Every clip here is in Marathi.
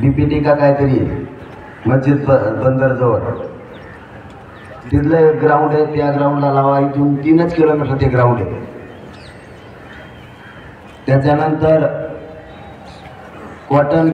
बीपीटी का काहीतरी मस्जिद बंदर जवळ तिथलं एक ग्राउंड आहे, त्या ग्राउंडला लावा. इथून 3 किलोमीटर ते ग्राउंड आहे. त्याच्यानंतर कॉटन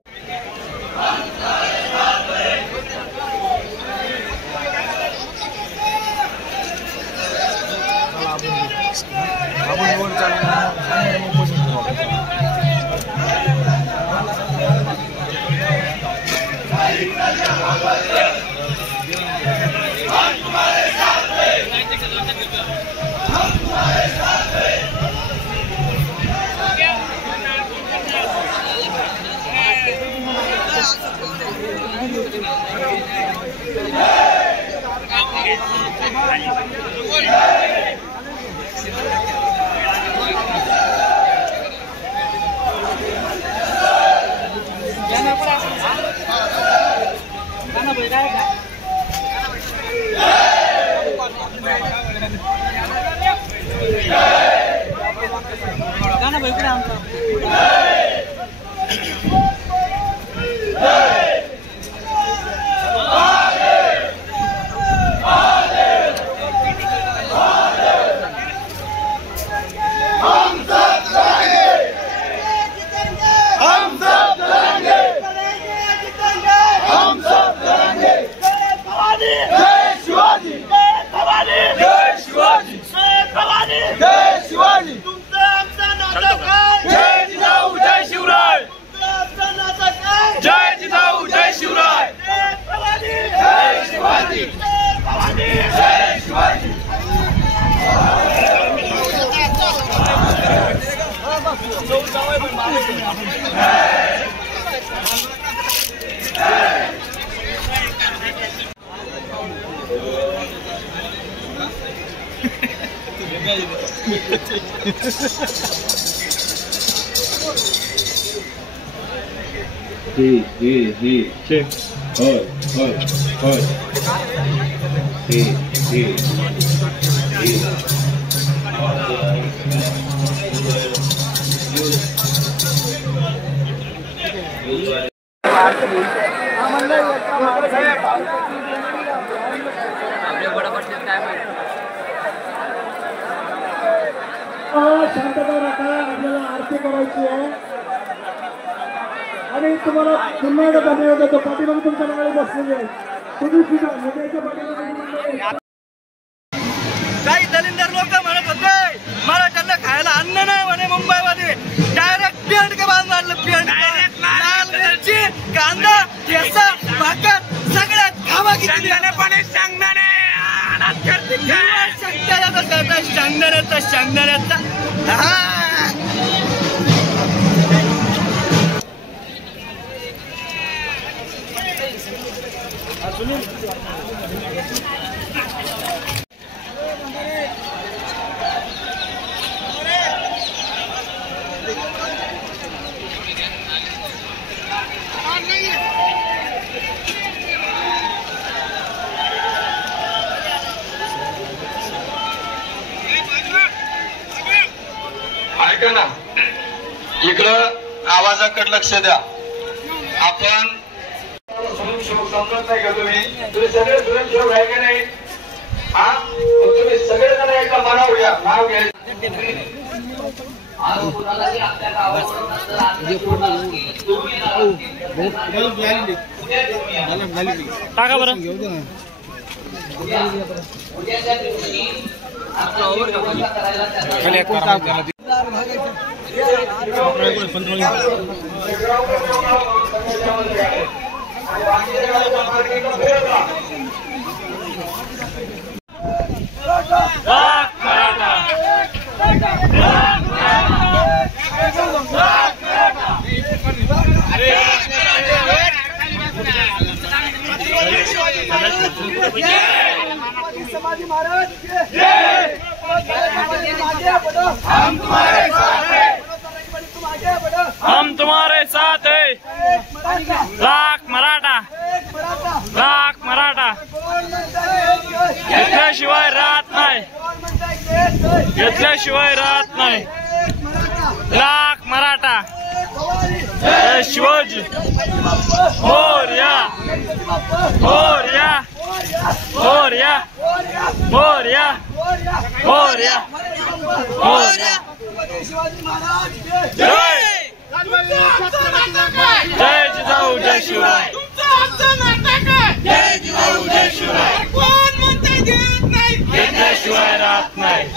शांतता राखा. आपल्याला आरती करायची आहे आणि तुम्हाला पुन्हा एकदा धन्यवाद देतो. पाठीमागे तुमच्या नावाने बसलेले आहे तुम्ही सुद्धा मोठ्याच्या पाठीमागे. काही दलिंदर लोक म्हणत होते मराठ्यांना खायला अन्न नाही म्हणे मुंबईमध्ये. डायरेक्ट पेंट का बांधून आणलं. पेंट लाल मिरची, कांदा, ठेचा, भाकर सगळ्यात खावा किती पाणी सांगणारे शेंगदाण्याचा ऐका ना, इकडं आवाजाकडे लक्ष द्या. आपण समजत नाही का तुम्ही सगळे स्वयंसेवक आहे का नाही? हा, तुम्ही सगळेजण एकदा मनाव घ्या, नाव घ्या. टाका बरं. समाधी महाराज हम तुम्हारे साथ है. लाख मराठा, लाख मराठा घेतल्याशिवाय राहत नाही, घेतल्याशिवाय राहत नाही. लाख मराठा, जय शिवाजी, मोरया मोरया मोरया मोरया मोरया मोरया, जय जय जिजाऊ जय शिवराय, जय जिजाऊ जय शिवराय, घेतल्याशिवाय राहत नाही,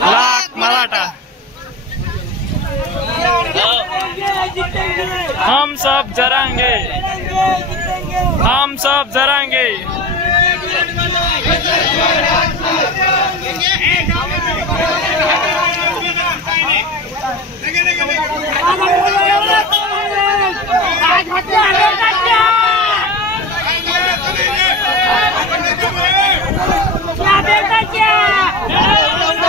लाख मराठा, हम सब जरांगे, हम सब जरांगे, क्या